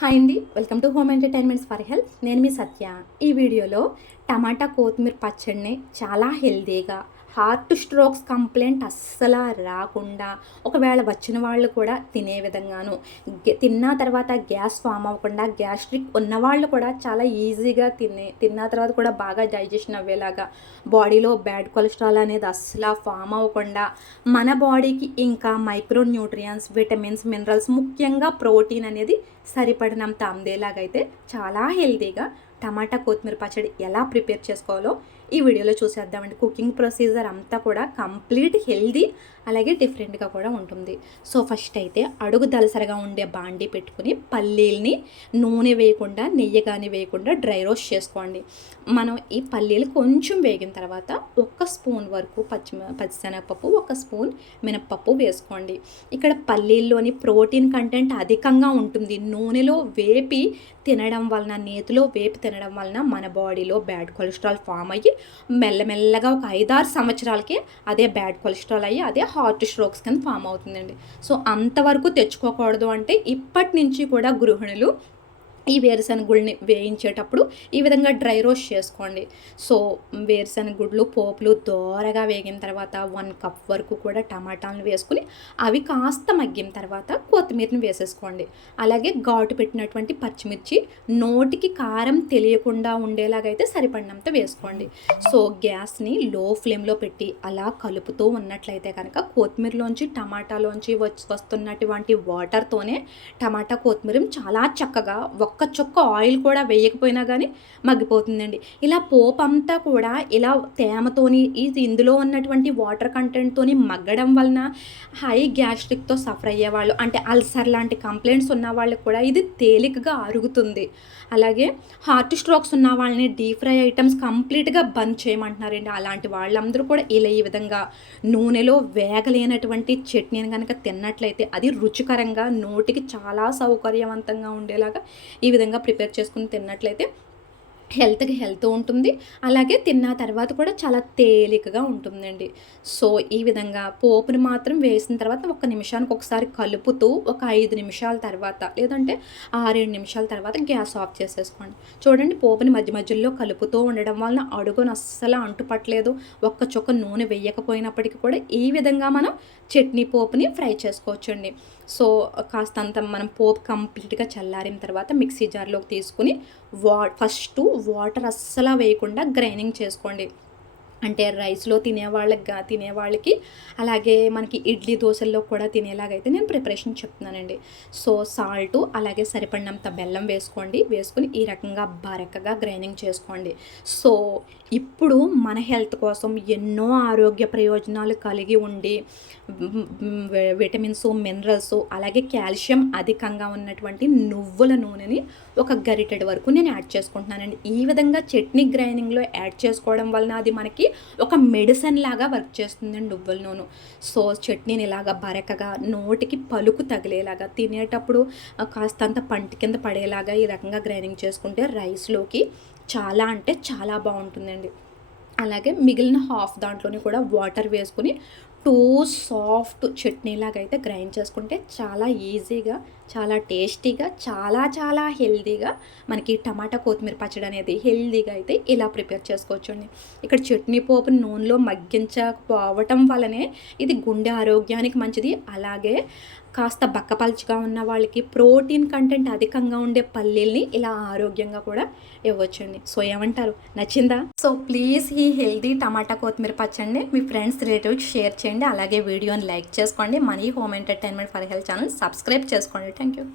Hi అండి. Welcome to home entertainments for health. నేను మీ సత్య. ఈ వీడియోలో టమాటా కొత్తిమీర పచ్చడిని చాలా హెల్తీగా హార్ట్ స్ట్రోక్స్ కంప్లైంట్ అస్సలు రాకుండా ఒకవేళ వచ్చిన వాళ్ళు కూడా తినే విధంగాను గె- తిన్న తర్వాత గ్యాస్ ఫామ్ అవ్వకుండా గ్యాస్ట్రిక్ ఉన్న వాళ్ళు కూడా చాలా ఈజీగా తినే తిన్న తర్వాత కూడా బాగా డైజెషన్ అవ్వేలాగా బాడీలో బ్యాడ్ కొలెస్ట్రాల్ అనేది అస్సలు ఫామ్ అవ్వకుండా మన బాడీకి ఇంకా మైక్రో న్యూట్రియన్స్ విటమిన్స్ మినరల్స్ ముఖ్యంగా ప్రోటీన్ అనేది సరిపడినంత అందేలాగైతే చాలా హెల్తీగా టమాటా కొత్తిమీర పచ్చడి ఎలా ప్రిపేర్ చేసుకోవాలో ఈ వీడియోలో చూసేద్దామండి. కుకింగ్ ప్రొసీజర్ అంతా కూడా కంప్లీట్ హెల్దీ అలాగే డిఫరెంట్గా కూడా ఉంటుంది. సో ఫస్ట్ అయితే అడుగు దలసరగా ఉండే బాండి పెట్టుకుని పల్లీల్ని నూనె వేయకుండా నెయ్యి కానీ వేయకుండా డ్రై రోస్ట్ చేసుకోండి. మనం ఈ పల్లీలు కొంచెం వేగిన తర్వాత ఒక్క స్పూన్ వరకు పచ్చి పచ్చిశనగపప్పు ఒక స్పూన్ మినప్పప్పు వేసుకోండి. ఇక్కడ పల్లీల్లోని ప్రోటీన్ కంటెంట్ అధికంగా ఉంటుంది. నూనెలో వేపి తినడం వలన నేతిలో వేపి తినడం వలన మన బాడీలో బ్యాడ్ కొలెస్ట్రాల్ ఫామ్ అయ్యి మెల్లమెల్లగా ఒక ఐదారు సంవత్సరాలకి అదే బ్యాడ్ కొలెస్ట్రాల్ అయ్యి అదే హార్ట్ స్ట్రోక్స్ కింద ఫామ్ అవుతుందండి. సో అంతవరకు తెచ్చుకోకూడదు అంటే ఇప్పటి నుంచి కూడా గృహిణులు ఈ వేరుశనగ గుళ్ళని వేయించేటప్పుడు ఈ విధంగా డ్రై రోస్ట్ చేసుకోండి. సో వేరుశనగ గుడ్లు పోపులు దోరగా వేగిన తర్వాత వన్ కప్ వరకు కూడా టమాటాలను వేసుకుని అవి కాస్త మగ్గిన తర్వాత కొత్తిమీరని వేసేసుకోండి. అలాగే ఘాటు పెట్టినటువంటి పచ్చిమిర్చి నోటికి కారం తెలియకుండా ఉండేలాగైతే సరిపడినంత వేసుకోండి. సో గ్యాస్ని లో ఫ్లేమ్లో పెట్టి అలా కలుపుతూ ఉన్నట్లయితే కనుక కొత్తిమీరలోంచి టమాటాలోంచి వచ్చి వస్తున్నటువంటి వాటర్తోనే టమాటా కొత్తిమీర చాలా చక్కగా ఒక్క చుక్క ఆయిల్ కూడా వేయకపోయినా కానీ మగ్గిపోతుందండి. ఇలా పోపు అంతా కూడా ఇలా తేమతోని ఇది ఇందులో ఉన్నటువంటి వాటర్ కంటెంట్తోని మగ్గడం వలన హై గ్యాస్ట్రిక్తో సఫర్ అయ్యేవాళ్ళు అంటే అల్సర్ లాంటి కంప్లైంట్స్ ఉన్న వాళ్ళకి కూడా ఇది తేలికగా అరుగుతుంది. అలాగే హార్ట్ స్ట్రోక్స్ ఉన్న వాళ్ళని డీప్ ఫ్రై ఐటమ్స్ కంప్లీట్గా బంద్ చేయమంటున్నారండి. అలాంటి వాళ్ళందరూ కూడా ఇలా ఈ విధంగా నూనెలో వేగలేనటువంటి చట్నీని కనుక తిన్నట్లయితే అది రుచికరంగా నోటికి చాలా సౌకర్యవంతంగా ఉండేలాగా ఈ ఈ విధంగా ప్రిపేర్ చేసుకుని తిన్నట్లయితే హెల్త్కి హెల్త్ ఉంటుంది. అలాగే తిన్న తర్వాత కూడా చాలా తేలికగా ఉంటుందండి. సో ఈ విధంగా పోపుని మాత్రం వేసిన తర్వాత ఒక నిమిషానికి ఒకసారి కలుపుతూ ఒక ఐదు నిమిషాల తర్వాత లేదంటే ఆరేడు నిమిషాల తర్వాత గ్యాస్ ఆఫ్ చేసేసుకోండి. చూడండి పోపుని మధ్య మధ్యలో కలుపుతూ ఉండడం వలన అడుగును అస్సలు అంటుపట్టలేదు. ఒక్క చొక్క నూనె వేయకపోయినప్పటికీ కూడా ఈ విధంగా మనం చట్నీ పోపుని ఫ్రై చేసుకోవచ్చండి. సో కాస్తంత మనం పోపు కంప్లీట్గా చల్లారిన తర్వాత మిక్సీ జార్లోకి తీసుకుని వా ఫస్ట్ వాటర్ అస్సలు వేయకుండా గ్రైండింగ్ చేసుకోండి. అంటే రైస్లో తినేవాళ్ళకి గా తినేవాళ్ళకి అలాగే మనకి ఇడ్లీ దోశల్లో కూడా తినేలాగైతే నేను ప్రిపరేషన్ చెప్తున్నానండి. సో సాల్ట్ అలాగే సరిపడినంత బెల్లం వేసుకోండి. వేసుకుని ఈ రకంగా బరకగా గ్రైండింగ్ చేసుకోండి. సో ఇప్పుడు మన హెల్త్ కోసం ఎన్నో ఆరోగ్య ప్రయోజనాలు కలిగి ఉండి విటమిన్స్ మినరల్స్ అలాగే కాల్షియం అధికంగా ఉన్నటువంటి నువ్వుల నూనెని ఒక గరిటెడ్ వరకు నేను యాడ్ చేసుకుంటున్నానండి. ఈ విధంగా చట్నీ గ్రైండింగ్లో యాడ్ చేసుకోవడం వలన అది మనకి ఒక మెడిసిన్ లాగా వర్క్ చేస్తుందండి నువ్వుల నూనె. సో చట్నీని ఇలాగా బరకగా నోటికి పలుకు తగిలేలాగా తినేటప్పుడు కాస్తంత పంటి కింద పడేలాగా ఈ రకంగా గ్రైండింగ్ చేసుకుంటే రైస్లోకి చాలా అంటే చాలా బాగుంటుందండి. అలాగే మిగిలిన హాఫ్ దాంట్లోని కూడా వాటర్ వేసుకుని టూ సాఫ్ట్ చట్నీలాగా అయితే గ్రైండ్ చేసుకుంటే చాలా ఈజీగా చాలా టేస్టీగా చాలా చాలా హెల్దీగా మనకి టమాటా కొత్తిమీర పచ్చడి అనేది హెల్దీగా అయితే ఇలా ప్రిపేర్ చేసుకోవచ్చు అండి ఇక్కడ చట్నీ పోపు నూనెలో మగ్గించకపోవటం వల్లనే ఇది గుండె ఆరోగ్యానికి మంచిది. అలాగే కాస్త బక్కపలుచుగా ఉన్న వాళ్ళకి ప్రోటీన్ కంటెంట్ అధికంగా ఉండే పల్లీల్ని ఇలా ఆరోగ్యంగా కూడా ఇవ్వచ్చండి. సో ఏమంటారు? నచ్చిందా? సో ప్లీజ్ ఈ హెల్దీ టమాటా కొత్తిమీర పచ్చడిని మీ ఫ్రెండ్స్ రిలేటివ్స్ షేర్ చేయండి. అలాగే వీడియోని లైక్ చేసుకోండి. Money home entertainment for health channel subscribe చేసుకోండి. Thank you